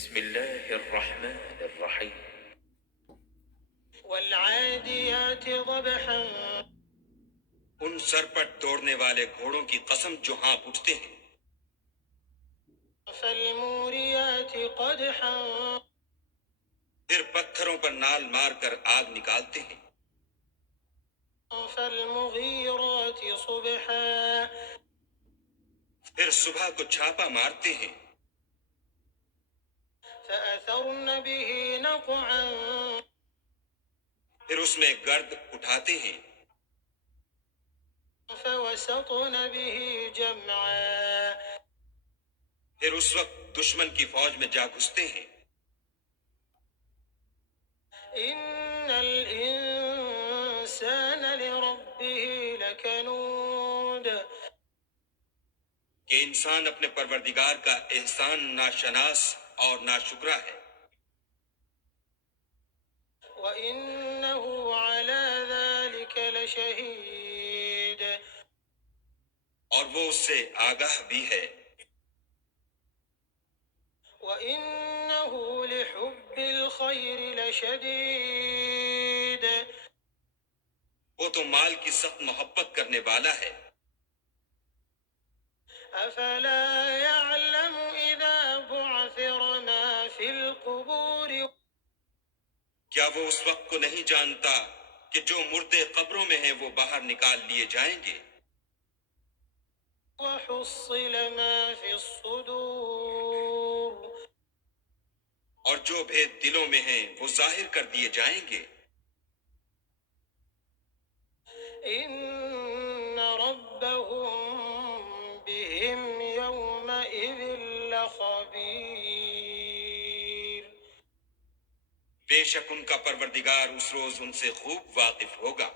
بسم الله الرحمن الرحيم والعاديات ضبحا ان سر پر دوڑنے والے گھوڑوں کی قسم جو ہانپ اٹھتے ہیں، فالموريات قدحا پھر پتھروں پر نال مار کر آگ نکالتے ہیں، فالمغيرات صبحا پھر صبح کو چھاپا مارتے ہیں، فأثرن به نقعا پھر اس میں گرد اٹھاتے ہیں، فوسطن به جمعا پھر اس وقت دشمن کی فوج میں جا گھستے ہیں۔ إن الإنسان لربه لكنود کہ انسان اپنے پروردگار کا احسان ناشناس اور ناشکرا ہے، وإنه على ذلك لشهيد اور وہ اس سے آگاہ بھی ہے، وإنه لحب الخير لشديد وہ تو مال کی سخت محبت کرنے والا ہے۔ أفلا يعلم إذا بعثر ما في القبور کیا وہ اس وقت کو نہیں جانتا کہ جو مردے قبروں میں ہیں وہ باہر نکال لیے جائیں گے، وحصل ما في الصدور اور جو بھید دلوں میں ہیں وہ ظاہر کر دیے جائیں گے۔ إن ربهم بهم يومئذ لخبير بے شک ان کا پروردگار اس روز ان سے خوب واقف ہوگا۔